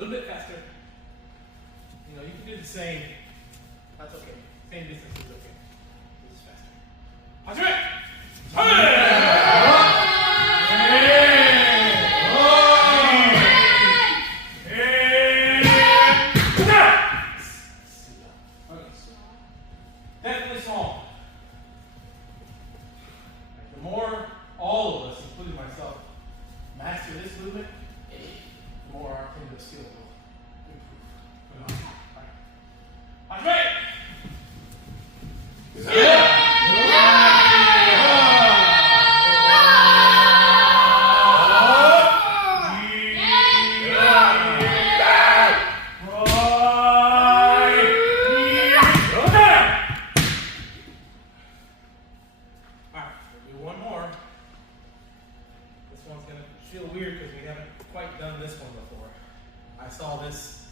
A little bit faster. You know, you can do the same. That's okay. Same distance is okay. Just faster. That's right. Definitely small. The more all of us, including myself, master this movement, the more our kendo skill will improve. All right. Feel weird because we haven't quite done this one before. I saw this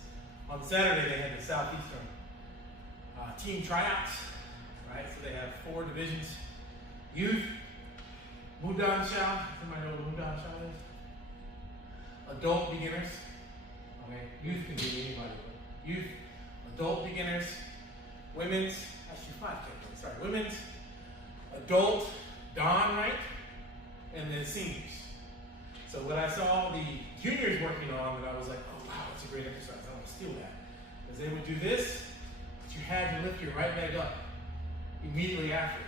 on Saturday. They had the Southeastern team tryouts, right? So they have 4 divisions: youth, Mudan Shao. Somebody know what Mudan Shao is? Adult beginners. Okay, youth can be anybody. But youth, adult beginners, women's. Actually, 5 categories. Sorry, women's, adult, Dan, right, and then seniors. So what I saw the juniors working on, that I was like, oh wow, that's a great exercise. I want to steal that. Because they would do this, but you had to lift your right leg up immediately after.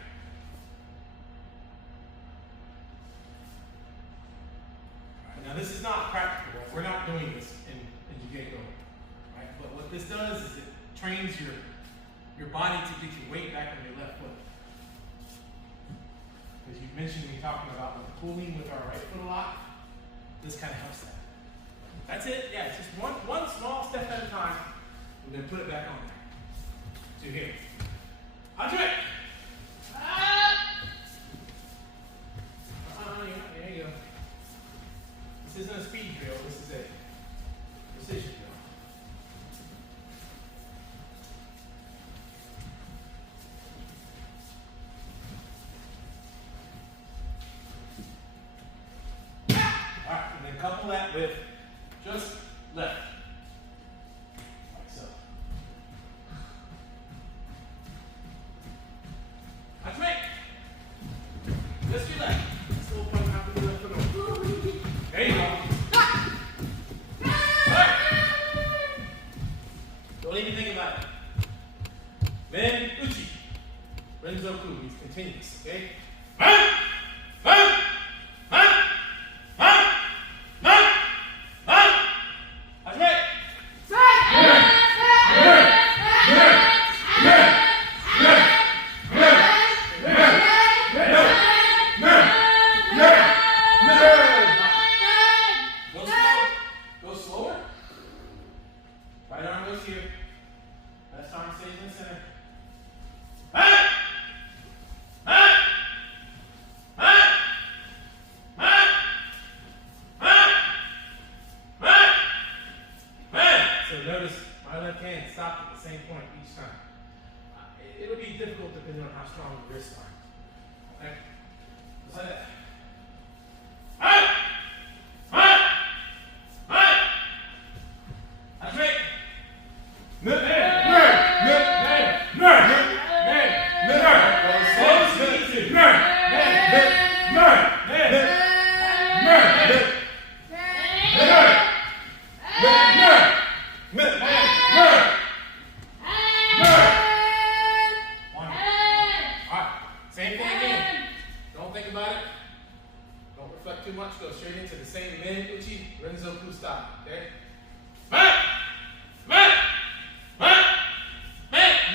All right, now this is not practical. We're not doing this in Jiu-Jitsu, right? But what this does is it trains your body to get your weight back on your left foot. Because you mentioned me talking about pulling with our right foot a lot. This kind of helps that. That's it. Yeah, it's just one small step at a time. And then put it back on there. To here. I'll do it. There you go. This isn't a speed drill. This is a precision drill. Couple that with just left, like so. That's right. Just do left. This little point after the left foot over. There you go. All right. Don't even think about it. Then Uchi. Renzoku. He's continuous. Okay. Notice my left hand stopped at the same point each time. It'll be difficult depending on how strong the wrists are. Okay? Just like that. That's right. Same thing again. Don't think about it. Don't reflect too much. Go straight into the same Men Uchi Renzoku style. Okay?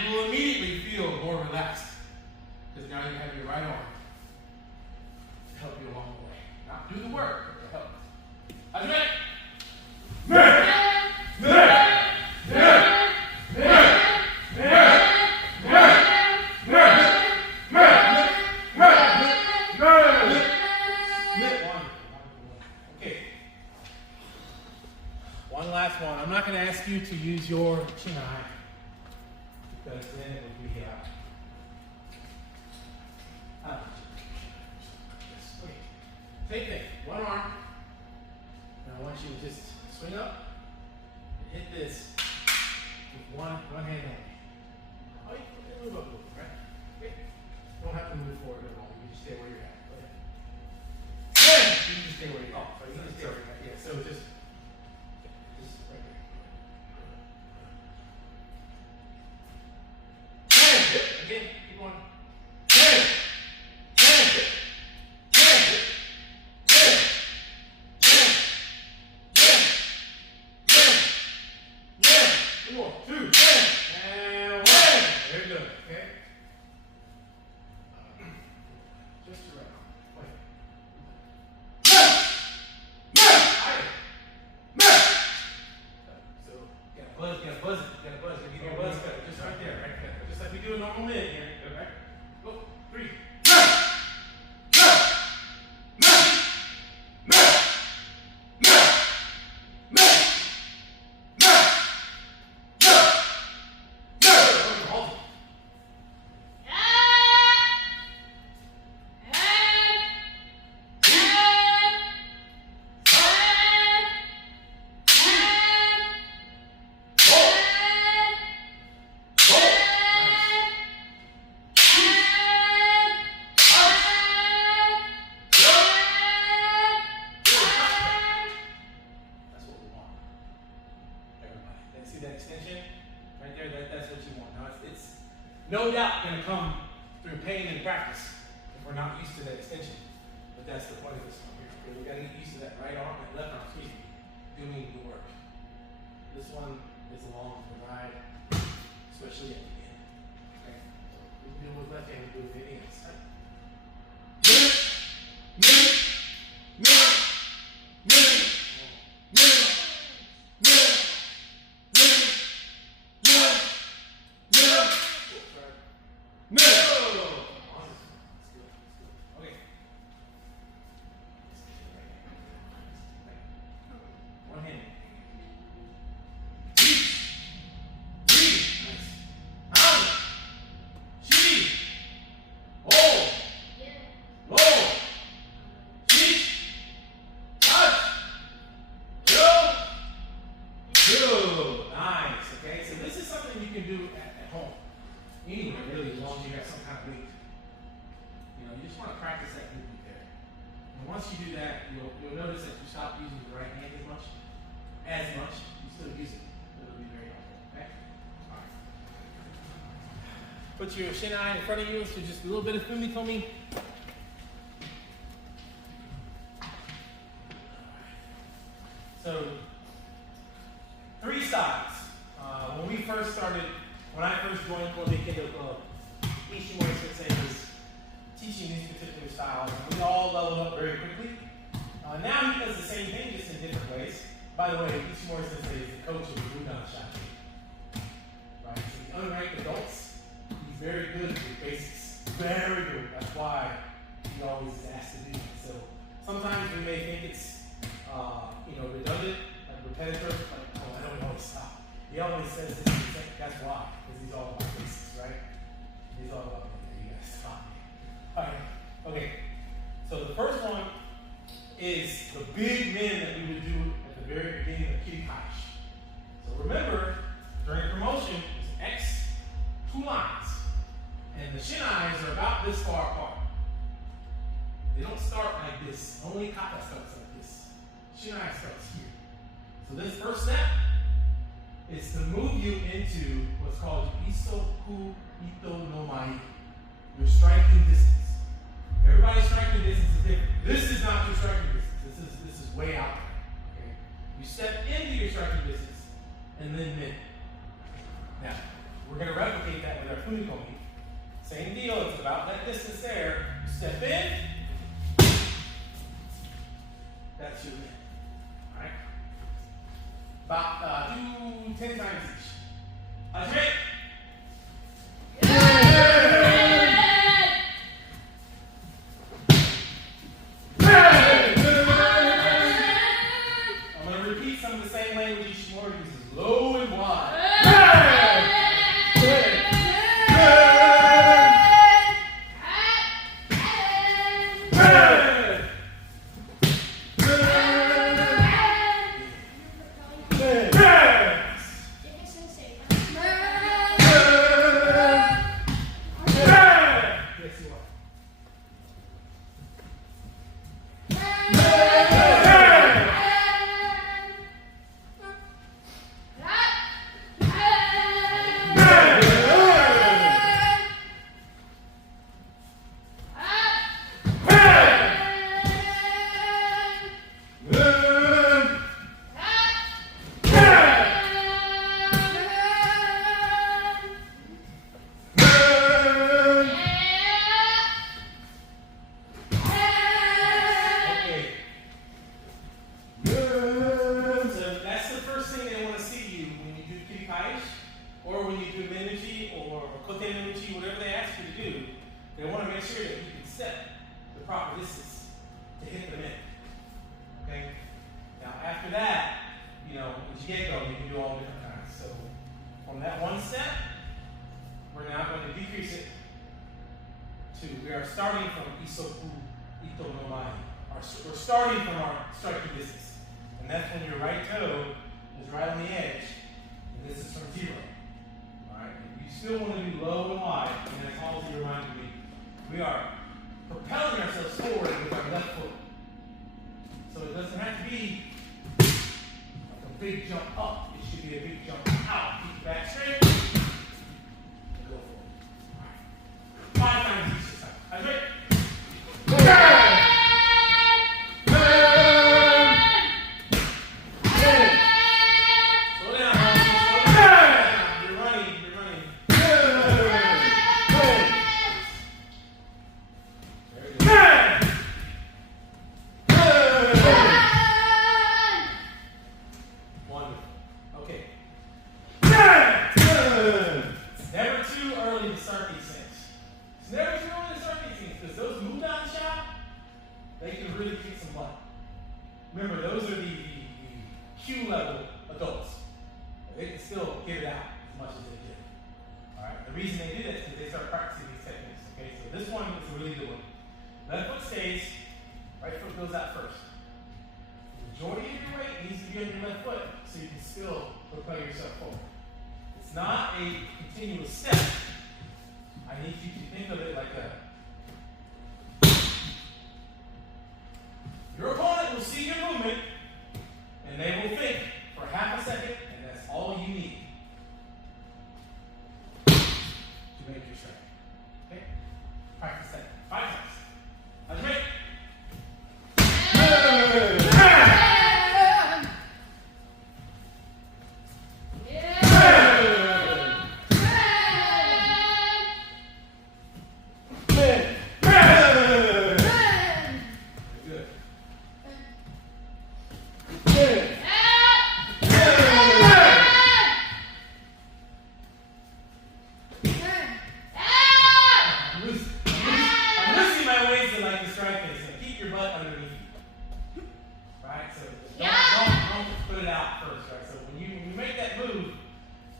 You will immediately feel more relaxed because now you have your right arm to help you along the way. Not do the work, but to help. That's right. One last one. I'm not going to ask you to use your chinai because then it would be same thing. One arm. And I want you to just swing up hit this with one hand only. Oh, you can move up a little, right? Okay. Don't have to move forward at all. You can just stay where you're at. Go ahead. Yeah. You can just stay where you're at. Oh, you can just stay where you're at. Yeah. So just right there. Again, keep going. Two more. Two. And one. There you go. Okay. Just around. Wait. So, buzz it. Gotta buzz it. Give me a buzz cut. Just right there. Right there. Just like we do a normal mid here. Okay. Go. 3. See that extension right there? That's what you want. Now it's no doubt going to come through pain and practice if we're not used to that extension. But that's the point of this one here. Okay, we got to get used to that right arm, that left arm, excuse me, doing the work. This one is along the ride, especially at the end. Okay, so we can do it with left hand, we do it with the ends. Right? Anywhere really, as long as you got some kind of weight. You know, you just want to practice that movement there. And once you do that, you'll notice that you stop using the right hand as much. You still use it. It'll be very helpful. Okay? Alright. Put your shin eye in front of you, so just a little bit of fumitomi. So 3 sides. When I first joined Columbia Kendo Club, Ishimori Sensei was teaching these particular styles, and we all leveled up very quickly. Now he does the same thing, just in different ways. By the way, Ishimori Sensei is the coach of the Budan Shachi. Right? So the unranked adults, he's very good with basics. Very good. That's why he always is asked to do it. So sometimes we may think it's redundant, like repetitive, like, oh, I don't always stop. He always says this is the same. That's why, because he's all about basics, right? He's all about, you gotta stop me. Alright, okay. So the first one is the big men that we would do at the very beginning of Kirikashi. So remember, during promotion, it's X, 2 lines. And the shin eyes are about this far apart. They don't start like this. Only kata starts like this. Shin eye starts here. So this first step is to move you into what's called Isoku Ito no Mai, your striking distance. Everybody's striking distance is different. This is not your striking distance. This is way out there. Okay? You step into your striking distance and then mid. Now, we're going to replicate that with our fumitomi. Same deal, it's about that distance there. You step in, that's your mid. Alright? About do 10 times each. Straight. I'm going to repeat some of the same language Ishimori uses. Low and wide. as you get going, you can do all different kinds. So from that one step, we're now going to decrease it to, we are starting from isoku ito no mai. We're starting from our striking distance. And that's when your right toe is right on the edge, and this is from 0. Alright? You still want to be low and wide, and as all you reminded me. We are propelling ourselves forward with our left foot. So it doesn't have to be like a big jump up. It should be a big jump out. Keep your back straight. And go forward. Alright. 5 times each side. Are you ready? Remember, those are the Q level adults. They can still get it out as much as they did. Alright? The reason they do that is because they start practicing these techniques. Okay, so this one is a really good one. Left foot stays, right foot goes out first. The majority of your weight needs to be on your left foot so you can still propel yourself forward. It's not a continuous step. I need you to think of it like a your opponent will see your movement, and they will think for half a second, and that's all you need to make your strike. Okay? Practice that 5 times. Are you ready?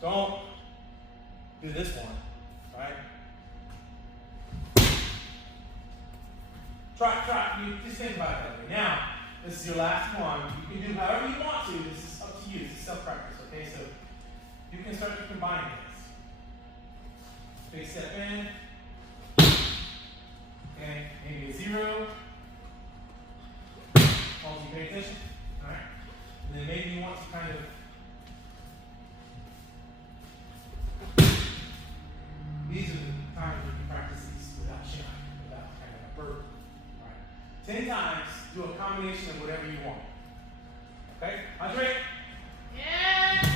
Don't do this one, right? Try. You just think about it that way. Now, this is your last one. You can do however you want to. This is up to you. This is self-practice, okay? So you can start to combine things. Big step in. And maybe a 0. All you pay attention. Alright? And then maybe you want to kind of these are the times when you practice these without shine, without kind of a burden. All right. 10 times, do a combination of whatever you want. Okay? Andre? Yeah!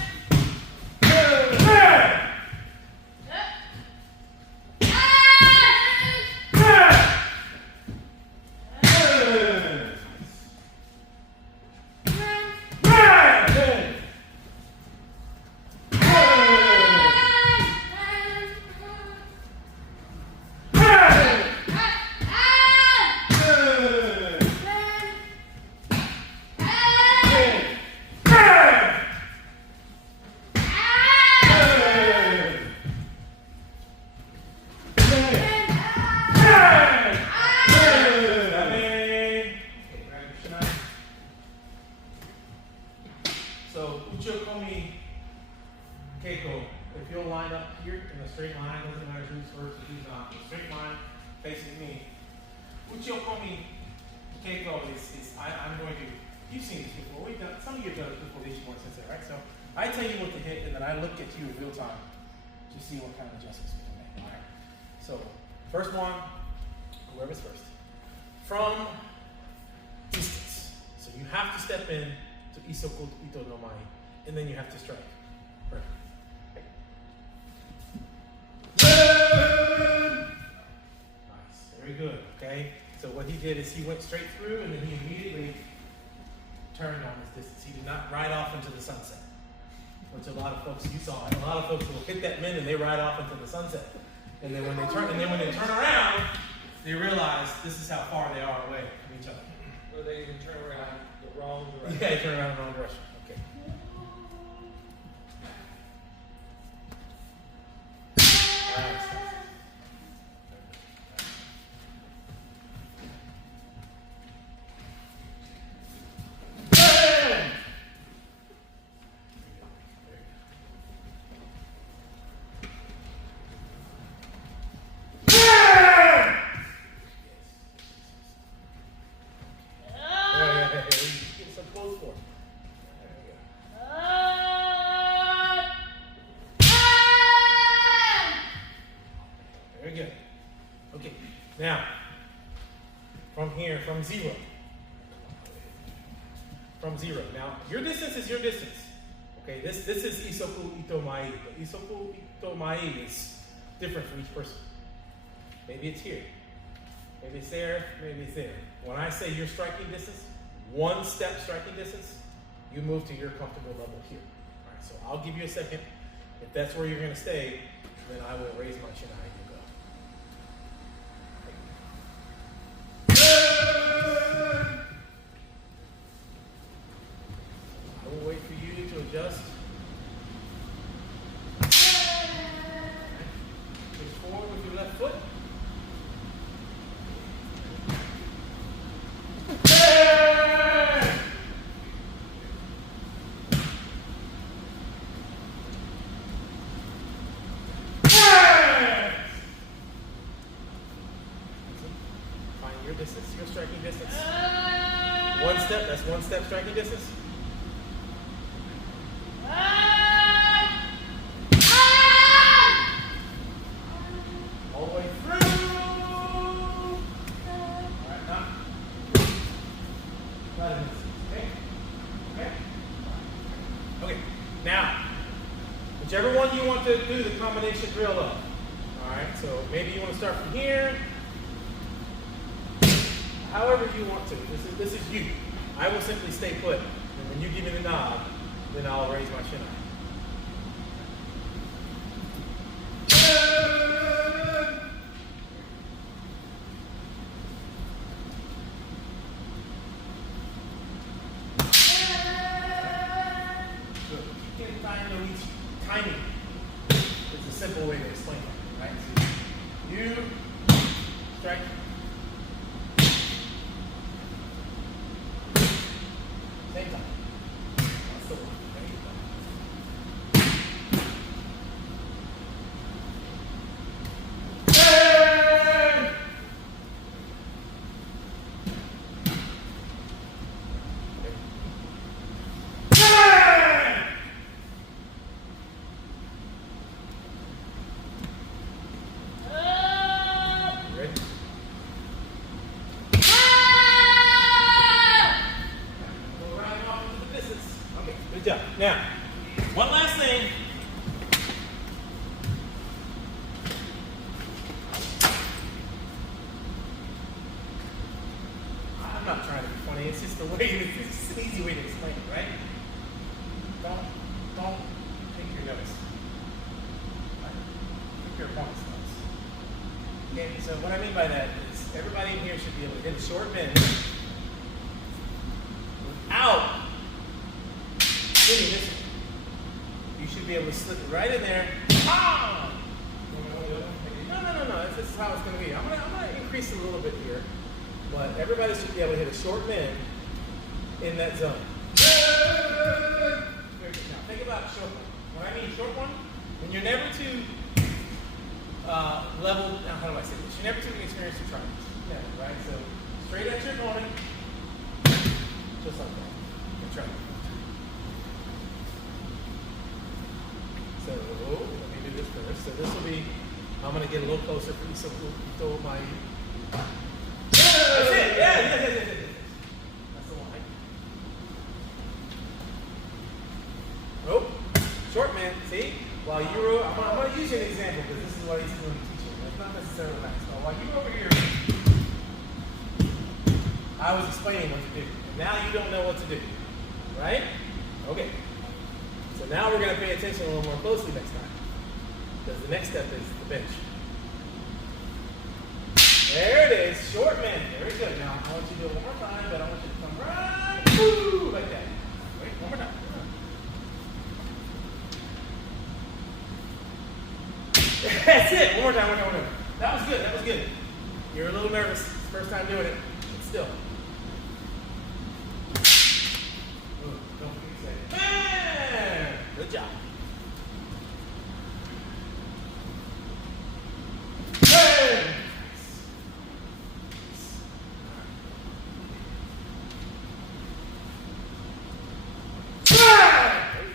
So, Ucho Komi Keiko, if you'll line up here in a straight line, doesn't matter who's first or who's not, a straight line facing me. Ucho Komi Keiko is I'm going to, you've seen this before, some of you have done it before the Ichimoku Sensei, right? So, I tell you what to hit, and then I look at you in real time to see what kind of adjustments we can make. All right. So, first one, whoever's first. From distance. So, you have to step in to isoku ito no mai, and then you have to strike. Right. Nice, very good. Okay. So what he did is he went straight through, and then he immediately turned on his distance. He did not ride off into the sunset, which a lot of folks you saw. A lot of folks will hit that min and they ride off into the sunset, and then when they turn around, they realize this is how far they are away from each other. Or they even turn around the wrong direction. Yeah, they turn around in the wrong direction. Okay. from zero. From zero. Now, your distance is your distance. Okay, this is Isoku Itomai. But Isoku Itomai is different for each person. Maybe it's here. Maybe it's there. Maybe it's there. When I say your striking distance, one step striking distance, you move to your comfortable level here. All right, so I'll give you a second. If that's where you're going to stay, then I will raise my chin and you go. I will wait for you to adjust. Push forward with your left foot. Your distance, your striking distance. One step, that's one step striking distance. All the way through. All right, now. Okay? Okay? Okay, now, whichever one you want to do the combination drill of. All right, so maybe you want to start from here. However you want to. This is you. I will simply stay put. And when you give me the nod, then I'll raise my chin up. Good. You can find each timing. It's a simple way to explain it, right? So you strike. Same time. That's the one. There you go. Good job. Now, one last thing. I'm not trying to be funny. It's just the way. It's an easy way to explain it, right? Don't take your notes. Right? Take your opponent's notes. Okay. So what I mean by that is everybody in here should be able to hit a short bend without. This, you should be able to slip it right in there. Ah! No. This is how it's going to be. I'm gonna increase it a little bit here, but everybody should be able to hit a short bend in that zone. Now think about a short one. When I mean short one, when you're never too level. Now, how do I say this? You're never too experienced to try this. Never, right? So straight at your opponent, just like that. And try it. So let me do this first. So this will be, I'm going to get a little closer for Isoku Itomai. That's it. Yeah. That's the one. Oh, short man. See? While you were, I'm going to use you an example because this is what he's going to teach you. It's not necessarily nice. So while you were over here, I was explaining what to do. And now you don't know what to do. Right? Okay. So now we're going to pay attention a little more closely next time. Because the next step is the bench. There it is. Short man. Very good. Now I want you to do it one more time, but I want you to come right woo, like that. Wait, one more time. That's it. One more time. That was good. You're a little nervous. First time doing it. But still. Don't forget to say, man! Good job. Hey! There you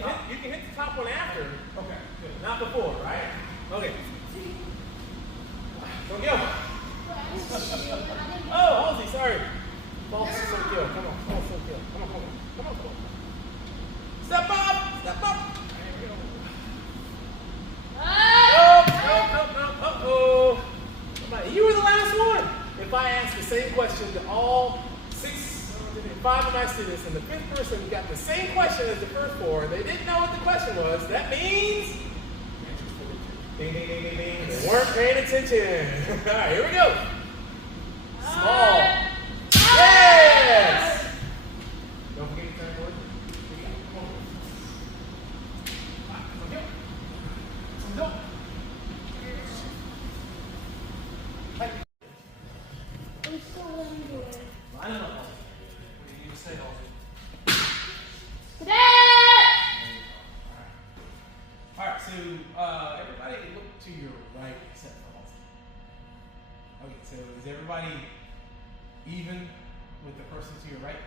go. You can hit the top one after. Okay. Good. Not before, right? Okay. Go. Oh, Halsey, my students and the fifth person got the same question as the first four, they didn't know what the question was, that means ding, ding, ding, ding, ding. They weren't paying attention. All right, here we go. Small. Yes! Don't forget your turn, boys. Here we go. Come on. Come on, go. Come on, go. Line them up. What do you need to say, Halsey? All right, so everybody look to your right except for Halsey. Okay, so is everybody even with the person to your right?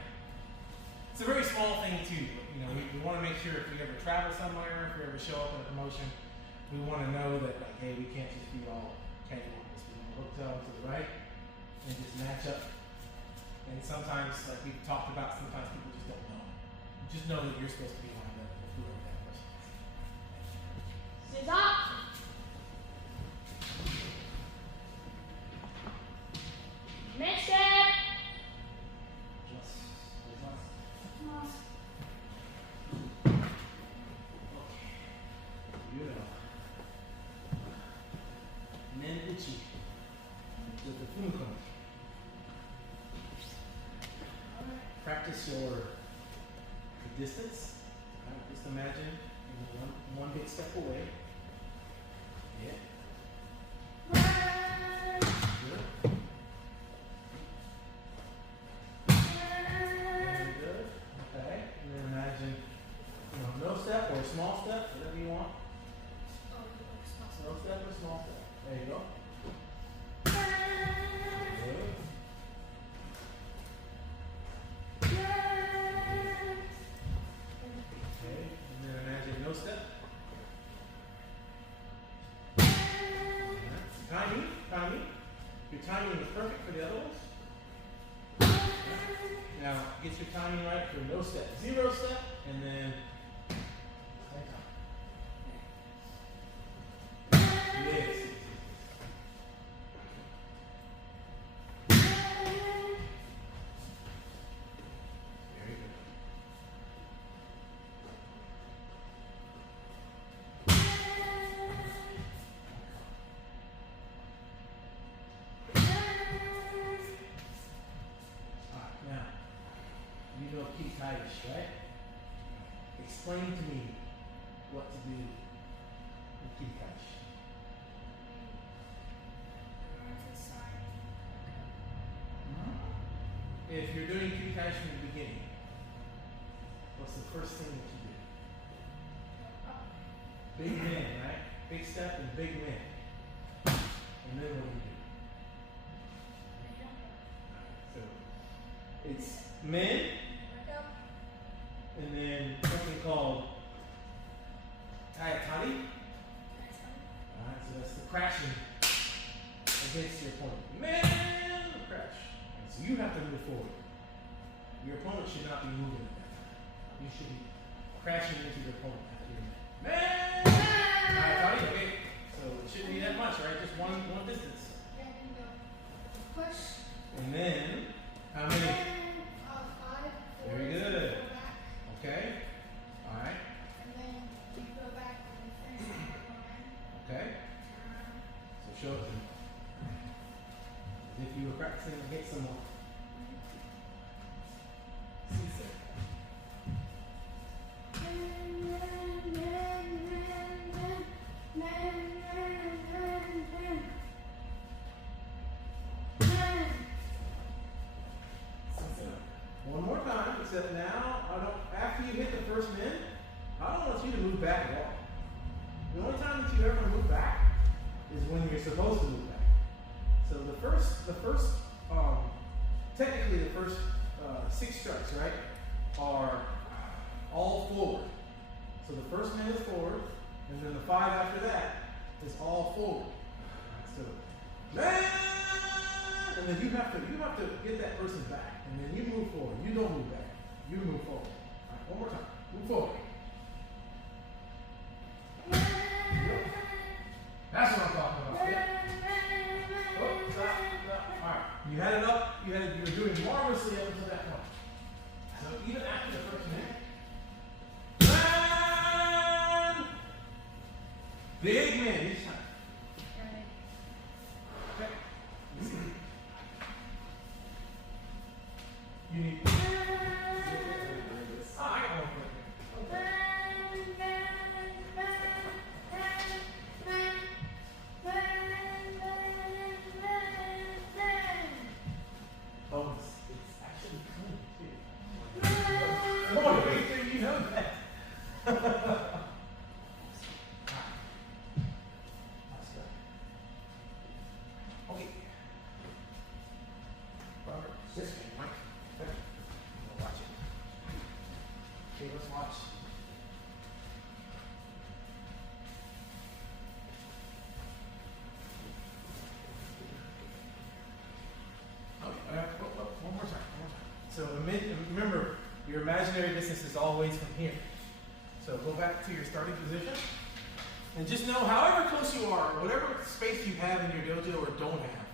It's a very small thing too. You know, we want to make sure if we ever travel somewhere, if we ever show up in a promotion, we want to know that like, hey, we can't just be all cattywampus. We want to look to the right and just match up. And sometimes, like we've talked about, sometimes people just don't know. Just know that you're supposed to be lined up with whoever that person is. Stop. Next step. Nenbuchi with the Fumiko. Practice your distance. Right? Just imagine one big step away. Yeah. Good. Very good. Okay. And then imagine, no step or a small step, whatever you want. No step or small step. There you go. Good. Okay, and then imagine no step. Timing. Your timing is perfect for the other ones. Now, get your timing right for no step. 0 step, and then yes. Very good. Alright, now, you know Keith Heidish, right? Explain to me what to do with Keith Heidish. If you're doing Kirikai from the beginning, what's the first thing that you do? Big men, right? Big step and big men. And then what do? So it's men, and then something called Tayatari. Alright, so that's the crashing against your opponent. Man, the crash. So you have to move forward. Your opponent should not be moving at that time. You should be crashing into your opponent after your man. Alright, okay. So it shouldn't be that much, right? Just one distance. Push. And then, how many? 5. Very good. Okay. Alright. And then you go back and finish the line. Okay. So show it to me. As if you were practicing against someone. One more time, except now, after you hit the first min, I don't want you to move back at all. The only time that you ever move back is when you're supposed to move back. So technically the first 6 strikes, right, are all forward. So the first min is forward, and then the 5 after that is all forward. So, man! And then you have to get that person back, and then you move forward. You don't move back. You move forward. All right, one more time. Move forward. That's what I'm talking about. Yeah. Oh, stop. All right. You had it up. You were doing marvelously up until that point. So Big man each time. Right. Okay. Let me see. You need. I got one for you. Bonus. It's actually clean too. Come on, Ethan, you know that. Let's go. Okay. Robert, this way, Mike. Okay. We'll watch it. Okay, let's watch. Okay, one more time, one more time. So remember, your imaginary distance is always from here. So go back to your starting position. And just know, however close you are, whatever space you have in your dojo or don't have,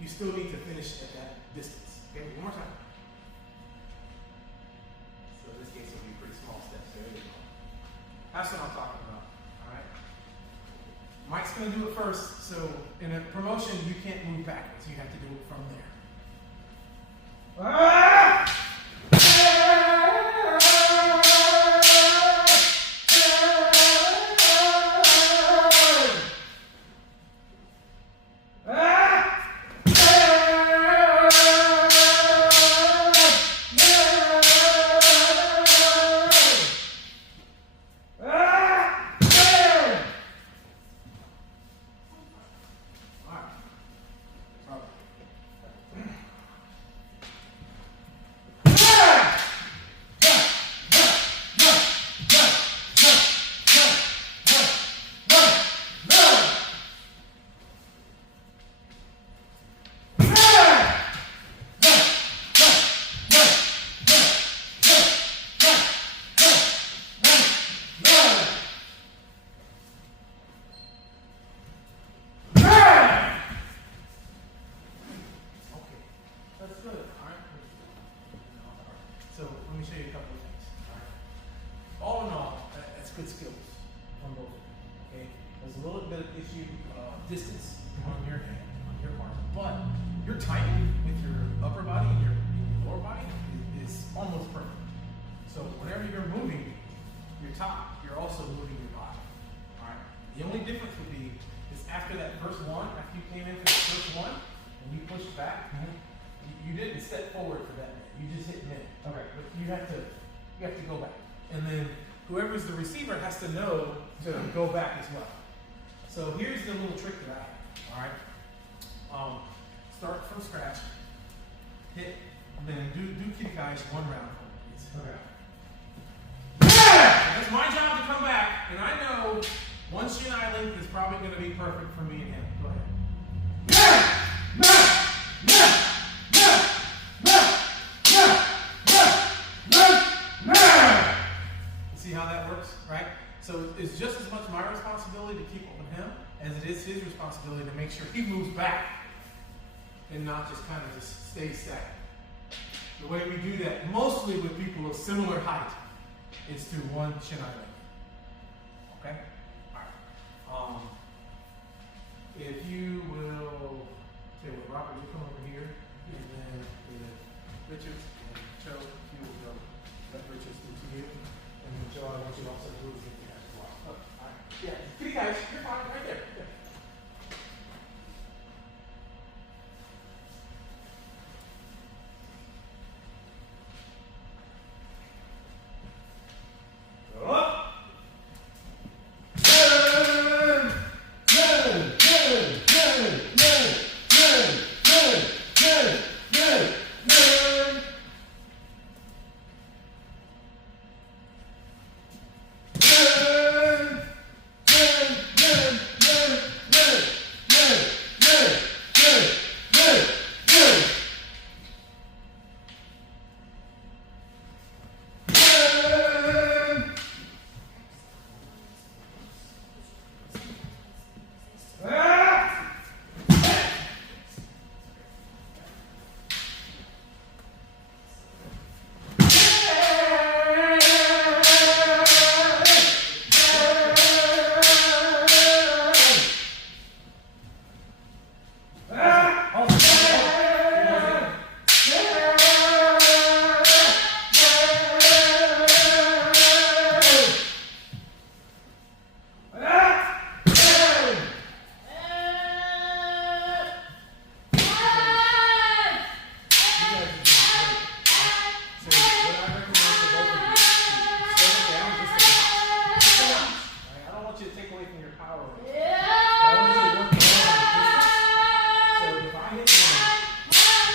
you still need to finish at that distance. Okay, one more time. So in this case, it'll be pretty small steps. There you go. That's what I'm talking about. All right. Mike's going to do it first. So in a promotion, you can't move backwards. You have to do it from there. So let me show you a couple of things. All in all, that's good skills on both of you. Okay, there's a little bit of issue distance on your hand, on your part, but your timing with your upper body and your lower body is almost perfect. So whenever you're moving your top, you're also moving your body. All right. The only difference would be is after that first one, after you came in for the first one and you pushed back, you didn't step forward for that minute. You just hit mid. Okay. But you have to go back. And then whoever's the receiver has to know to go back as well. So here's the little trick that I have. All right. Start from scratch. Hit, and then do Kirikai one round. Okay. It's my job to come back, and I know one shin eye length is probably going to be perfect for me and him. Go ahead. See how that works, right? So it's just as much my responsibility to keep up with him as it is his responsibility to make sure he moves back and not just kind of just stay static. The way we do that, mostly with people of similar height, is through one shin eye length. Okay? All right. If you will, say what, Robert, you come over here, and then with Richards and Joe, you will go. Let Richards do to you, and then Joe, I want you to also do it with as well. Oh, all right. Yeah, you guys, you're fine right there. Yeah. your power is. But I want you to work more on the distance. So if I hit one,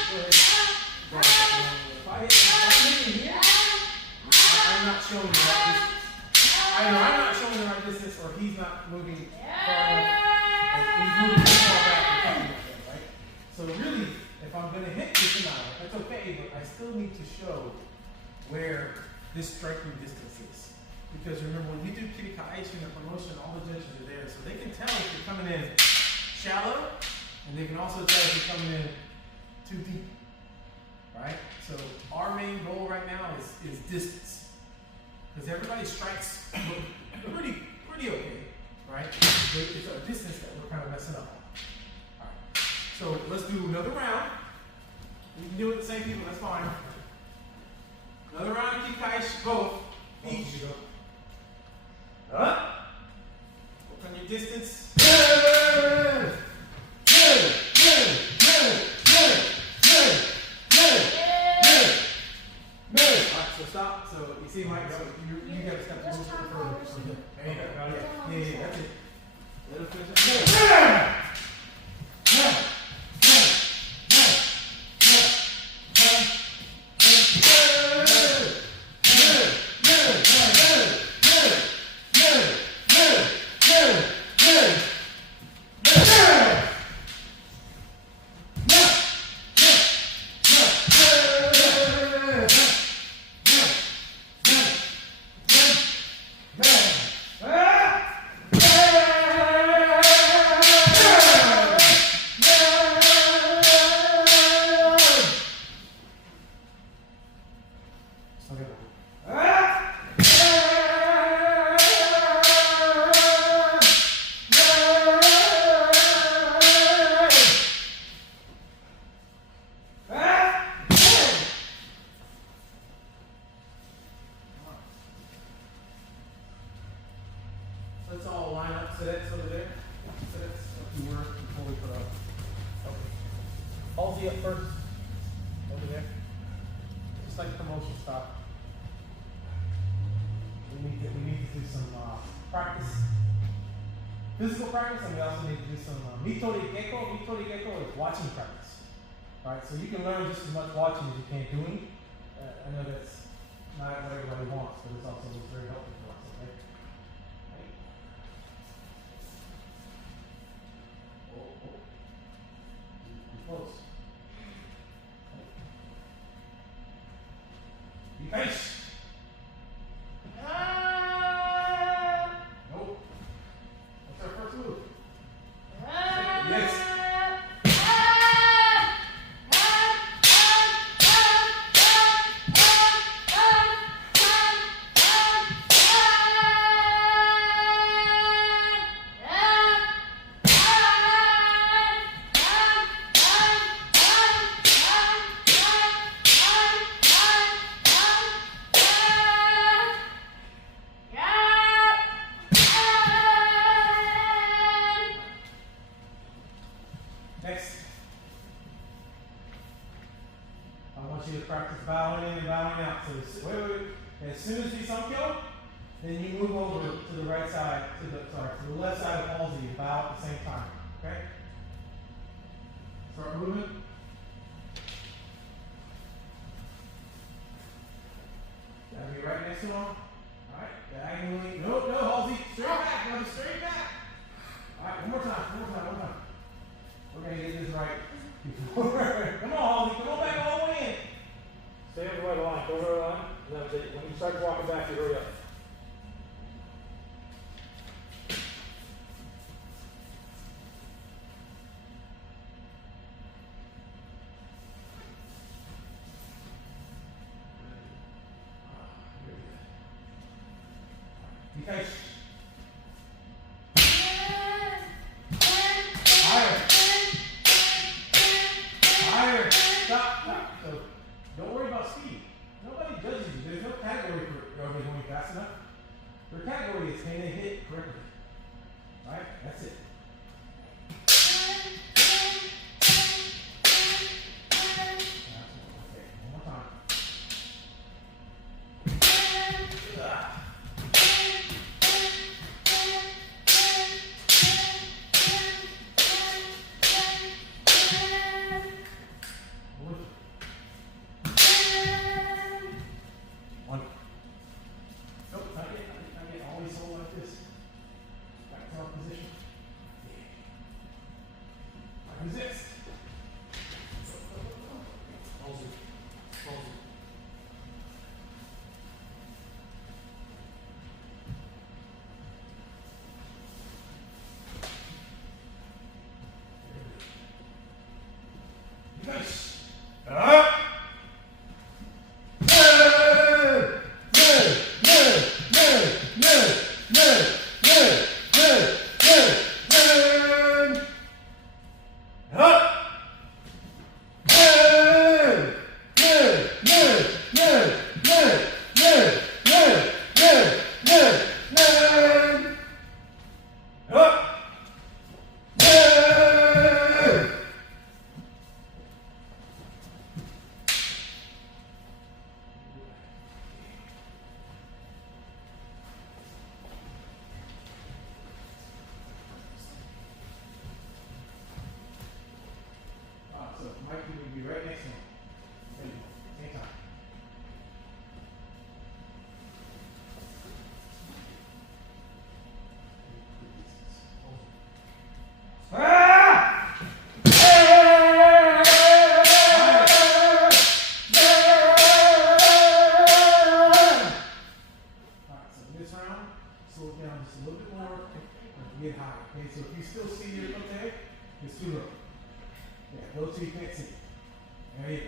go ahead. If I hit in here, I'm not showing the right distance. Either I'm not showing the right distance or he's not moving far enough. Or he's moving too far back or something like that, right? So really, if I'm going to hit this amount, that's okay, but I still need to show where this striking distance is. Because remember, when you do kirikaeshi and promotion, all the judges are there. So they can tell if you're coming in shallow, and they can also tell if you're coming in too deep. Right? So our main goal right now is distance. Because everybody strikes pretty okay, right? But it's our distance that we're kind of messing up on. Alright. So let's do another round. You can do it the same people, that's fine. Another round of kirikaeshi, both. Each. Up. Work on your distance. Alright, so stop. So you see, Mike, so you got to step a little bit further. So there you go. Yeah, that's it. Let him finish it. Let's all line up. So that's over there. So that's up you were before we put up. Okay. Halsey up first. Over there. Just like promotion stop. We need to do some practice. Physical practice, and we also need to do some Mitori Gecko. Mitori Gecko is watching practice. Alright, so you can learn just as much watching as you can doing. I know that's not what everybody wants, but it's also very helpful for us, okay? Close. Be patient. Nope. What's our first move? Yes. Next, I want you to practice bowing in and bowing out. So wait. As soon as you sankyo, then you move over to the right side, to the left side of Halsey and bow at the same time. Okay? Start moving. Gotta be right next to him. Alright, diagonally. No, Halsey. Straight back, brother, straight back. Alright, one more time. We're going to get this right before. Come on, Halsey. Come on back all the way in. Stay on the right line. Go to the line. And that's it. When you start walking back, you hurry up. Be patient. Higher. Stop. So don't worry about speed. Nobody judges you. There's no category for everybody going fast enough. Their category is can they hit correctly. Right? That's it. Okay, one more time. So Mikey would be right next to him. There you go. Same time. Alright, so this round, slow it down just a little bit more and get higher. Okay, so if you still see your foot there, it's too low. Yeah, go till you can't see. There you go.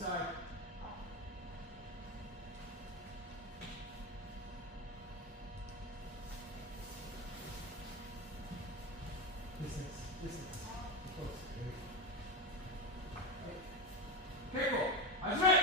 Side. Distance. Close. Careful. Eyes right.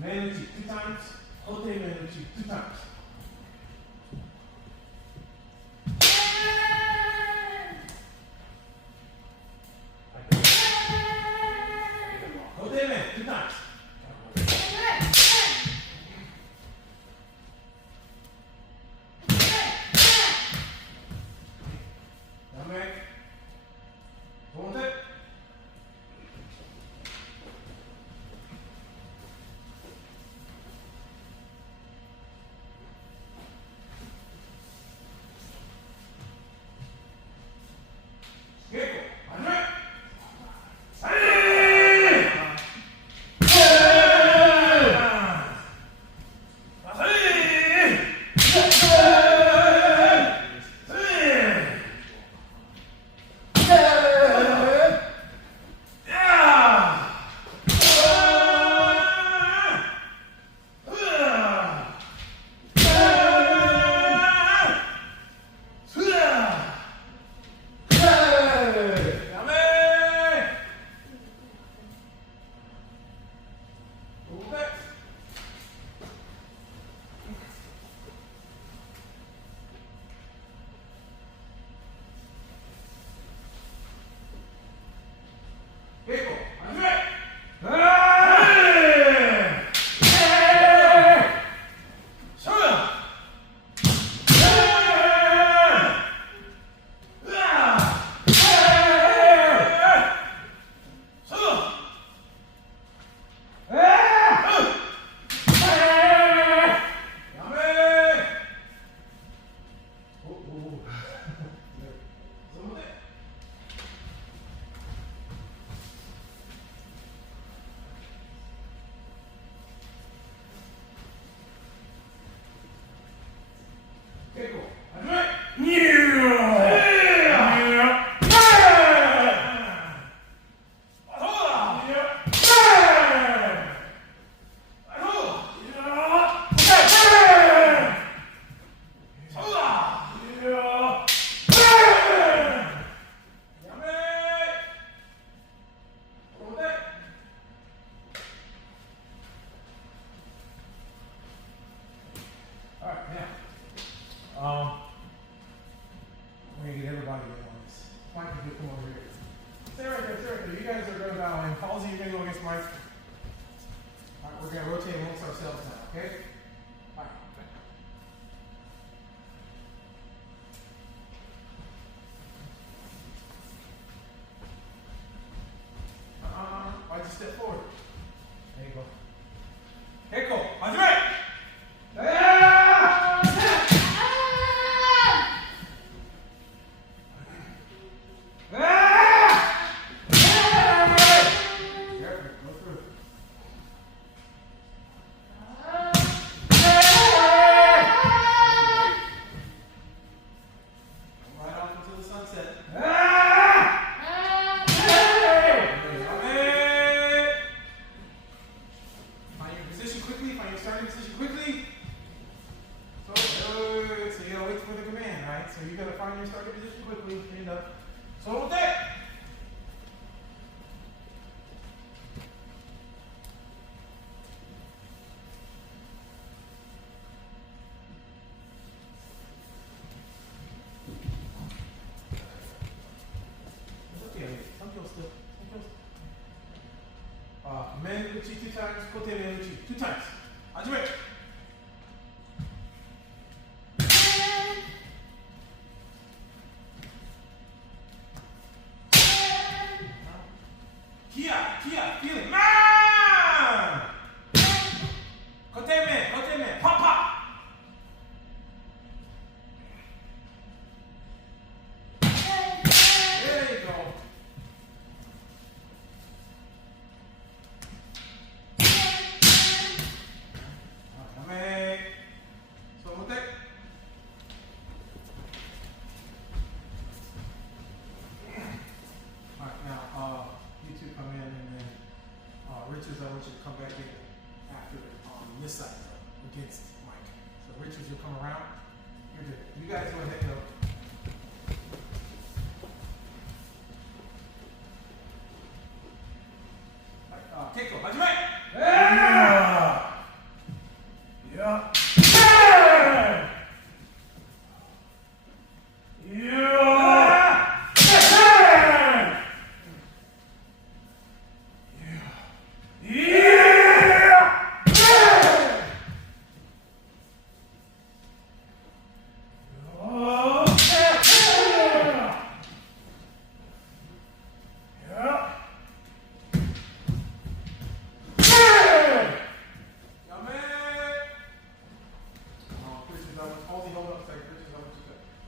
Manuchi 2 times. Ote Manuchi 2 times. Ote Man 2 times. Dame. Ponte. Mike, if you come over here. Stay right there, stay right there. You guys are gonna bow in. Halsey, you're gonna go against Mike. Alright, we're gonna rotate amongst ourselves now, okay? Alright. Why'd you step forward? There you go. Okay, cool. On your right. Men Lucci 2 times, Kote Men Lucci 2 times. Hajime. Kia, feel it. Man! Kote Men, pop, pop. There you go. Richards, I want you to come back in after on this side though, against Mike. So Richards, you'll come around. You're good. You guys go ahead and go. Keiko, Hajime! Yeah! Yeah!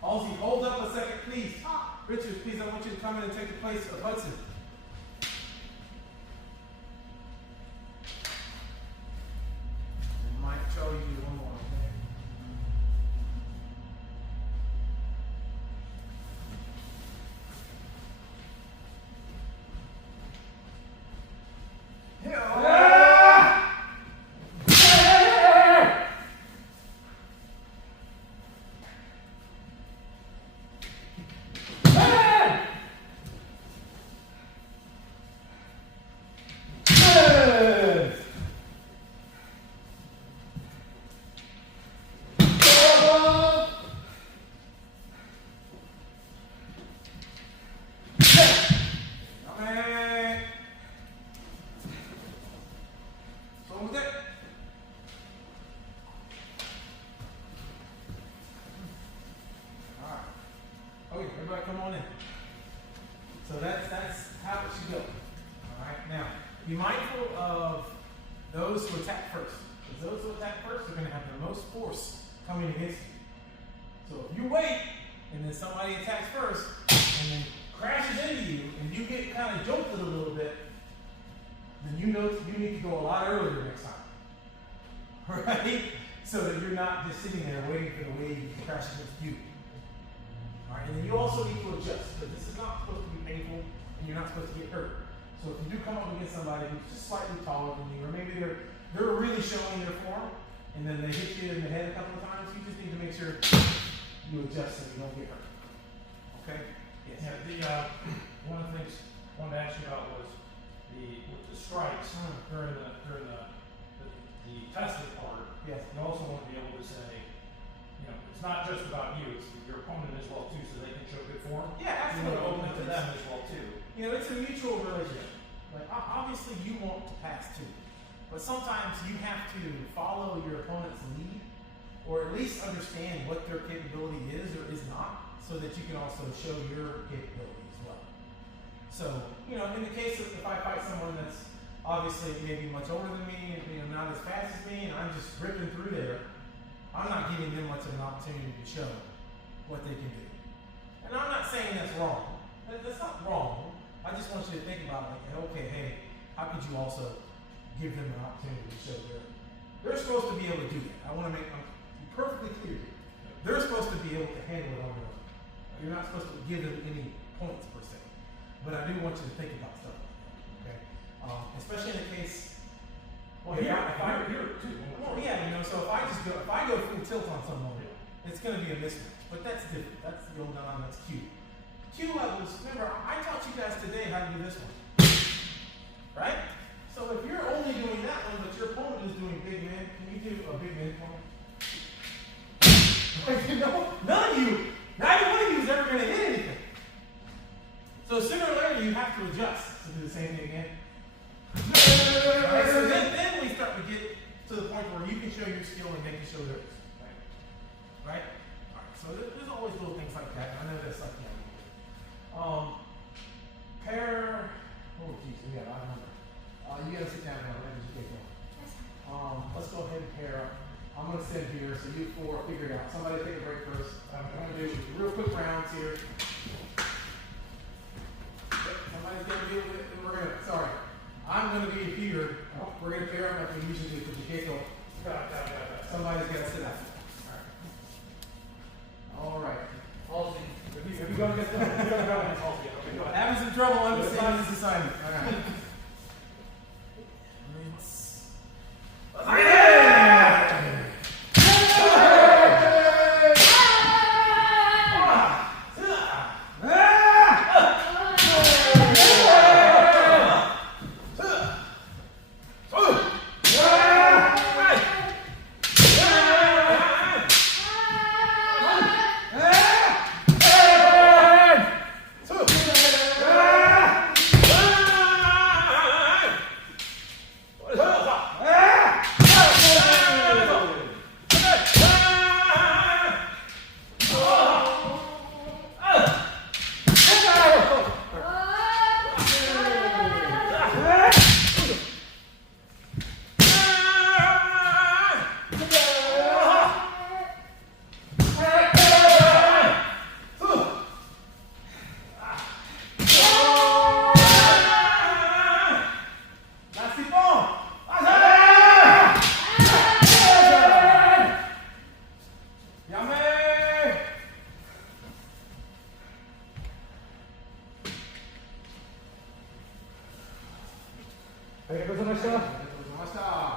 Halsey, hold up a second, please. Richards, please, I want you to come in and take the place of Hudson. And Mike, Joe, you do one more, okay? Everybody come on in. So that's how it should go. Alright, now be mindful of those who attack first. Because those who attack first are going to have the most force coming against you. So if you wait and then somebody attacks first and then crashes into you and you get kind of jolted a little bit, then you know you need to go a lot earlier next time. Right? So that you're not just sitting there waiting for the wave to crash against you. Alright, and then you also need to adjust, because this is not supposed to be painful and you're not supposed to get hurt. So if you do come up against somebody who's just slightly taller than you, or maybe they're really showing their form, and then they hit you in the head a couple of times, you just need to make sure you adjust so you don't get hurt. Okay? Yes. Yeah, one of the things I wanted to ask you about was with the strikes during the testing part. Yes. You also want to be able to say, you know, it's not just about you, it's your opponent as well too, so they can show good form. Yeah, You want to absolutely. open it to for them as well too. You know, it's a mutual relationship. Like, obviously you want to pass too, but sometimes you have to follow your opponent's lead, or at least understand what their capability is or is not, so that you can also show your capability as well. So, you know, in the case of if I fight someone that's obviously maybe much older than me and, you know, not as fast as me, and I'm just ripping through there, I'm not giving them much of an opportunity to show what they can do. And I'm not saying that's wrong. That's not wrong. I just want you to think about, like, okay, hey, how could you also give them an opportunity to show they're supposed to be able to do that. I want to make be perfectly clear here. They're supposed to be able to handle it on their own. You're not supposed to give them any points per se. But I do want you to think about stuff like that, okay? Especially in the case. Well, here too. Well, yeah, you know, so if I go full tilt on someone, it's going to be a mismatch. But that's different. That's the old on, that's Q. Q levels, remember, I taught you guys today how to do this one. Right? So if you're only doing that one, but your opponent is doing big man, can you do a big man for me? Like, you know, none of you, neither one of you is ever going to hit anything. So sooner or later, you have to adjust to do the same thing again. Right, so then we start to get to the point where you can show your skill and they can show theirs. Right? All right. So there's always little things like that. I know that's like that. Pair. Oh, geez, we got a lot of numbers. You gotta sit down now. Let me just get going. Let's go ahead and pair up. I'm gonna sit here, so you four figure it out. Somebody take a break first. I'm gonna do real quick rounds here. Somebody's gonna be with it, and we're gonna. Sorry, I'm gonna be here. We're gonna pair up like we usually do because you can't go. Somebody's gotta sit down. All right. Halsey, if you go against them, you're going to go against Halsey. Okay, go ahead. Having some trouble understanding this assignment. All right.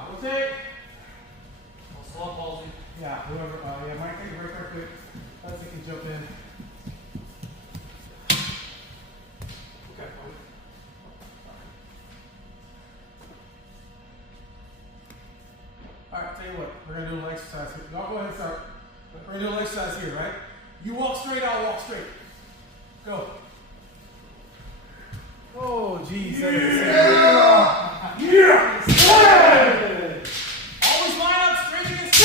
Rotate. I'll slump Halsey. Yeah, whoever. Yeah, Mike, take a break real quick. Let's can jump in. Okay. All right, I'll tell you what. We're gonna do a little exercise here. Y'all go ahead and start. We're gonna do a little exercise here, right? You walk straight, I'll walk straight. Go. Oh, geez. Yeah. Always line up straight against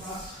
this